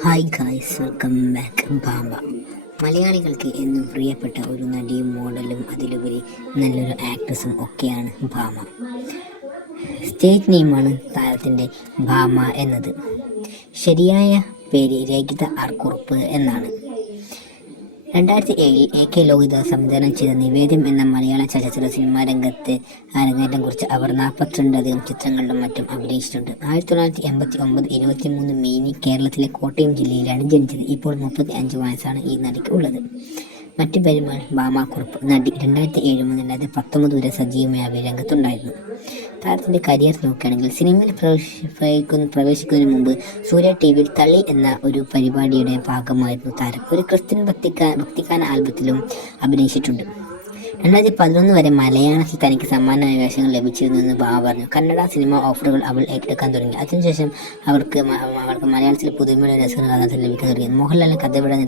Hi guys, welcome back. Bhama മലയാളികൾക്ക് എന്നും പ്രിയപ്പെട്ട ഒരു നടിയും മോഡലും അതിലുപരി നല്ലൊരു ആക്ട്രസും ഒക്കെയാണ് ഭാമ. സ്റ്റേജ് നെയിമാണ് താരത്തിൻ്റെ ഭാമ എന്നത്. ശരിയായ പേര് രേഖിത ആർ കുറുപ്പ് എന്നാണ്. 2007 AK ലോഹിതദാസ് സംവിധാനം ചെയ്ത നിവേദ്യം എന്ന മലയാള ചലച്ചിത്ര സിനിമാ രംഗത്ത് അരങ്ങേറ്റം കുറിച്ച് അവർ 42 ചിത്രങ്ങളിലും മറ്റും അഭിനയിച്ചിട്ടുണ്ട്. 1989 23 മെയ്യിൽ കേരളത്തിലെ കോട്ടയം ജില്ലയിലാണ് ജനിച്ചത്. ഇപ്പോൾ 35 വയസ്സാണ് ഈ നടിക്ക് ഉള്ളത്. മറ്റു പേരുമാണ് ഭാമ കുറുപ്പ്. നടി 2007 മുതൽ 2019 വരെ സജീവമായി രംഗത്തുണ്ടായിരുന്നു. താരത്തിൻ്റെ കരിയർ നോക്കുകയാണെങ്കിൽ സിനിമയിൽ പ്രവേശിക്കുന്നതിന് മുമ്പ് സൂര്യ TV-യിൽ തളി എന്ന ഒരു പരിപാടിയുടെ ഭാഗമായിരുന്നു താരം. ഒരു ക്രിസ്ത്യൻ ഭക്തിഗാന ആൽബത്തിലും അഭിനയിച്ചിട്ടുണ്ട്. 2011 വരെ മലയാളത്തിൽ തനിക്ക് സമാനമായ വേഷങ്ങൾ ലഭിച്ചിരുന്നുവെന്ന് ഭാമ പറഞ്ഞു. കന്നഡ സിനിമ ഓഫറുകൾ അവൾ ഏറ്റെടുക്കാൻ തുടങ്ങി. അതിനുശേഷം അവൾക്ക് മലയാളത്തിൽ പുതുമയുടെ രസകഥാപാത്രം ലഭിക്കാൻ തുടങ്ങി. മോഹൻലാലിന് കഥ വിടാൻ